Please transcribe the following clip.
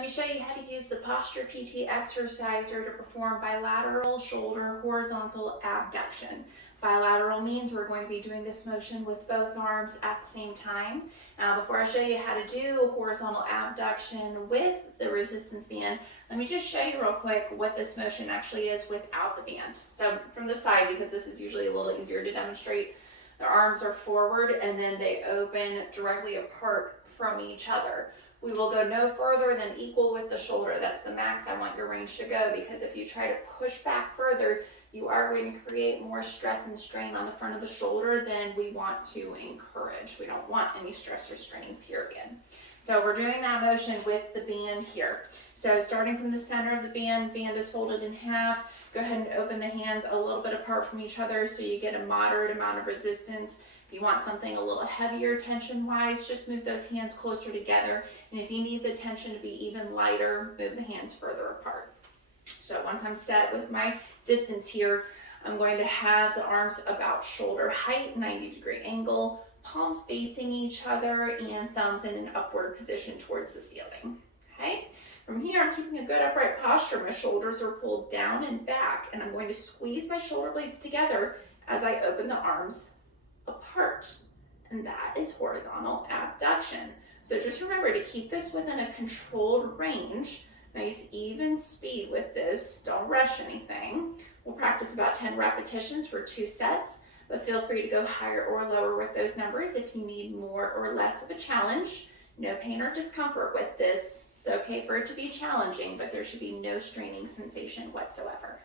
Let me show you how to use the PosturePT exerciser to perform bilateral shoulder horizontal abduction. Bilateral means we're going to be doing this motion with both arms at the same time. Now, before I show you how to do horizontal abduction with the resistance band, let me just show you real quick what this motion actually is without the band. So from the side, because this is usually a little easier to demonstrate, the arms are forward and then they open directly apart from each other. We will go no further than equal with the shoulder. That's the max I want your range to go, because if you try to push back further, you are going to create more stress and strain on the front of the shoulder than we want to encourage. We don't want any stress or strain, period. So we're doing that motion with the band here. So starting from the center of the band is folded in half. Go ahead and open the hands a little bit apart from each other so you get a moderate amount of resistance. If you want something a little heavier tension-wise, just move those hands closer together. And if you need the tension to be even lighter, move the hands further apart. So once I'm set with my distance here, I'm going to have the arms about shoulder height, 90-degree angle, palms facing each other, and thumbs in an upward position towards the ceiling. Okay? From here, I'm keeping a good upright posture. My shoulders are pulled down and back, and I'm going to squeeze my shoulder blades together as I open the arms apart. And that is horizontal abduction. So just remember to keep this within a controlled range. Nice even speed with this. Don't rush anything. We'll practice about 10 repetitions for 2 sets, but feel free to go higher or lower with those numbers if you need more or less of a challenge. No pain or discomfort with this. It's okay for it to be challenging, but there should be no straining sensation whatsoever.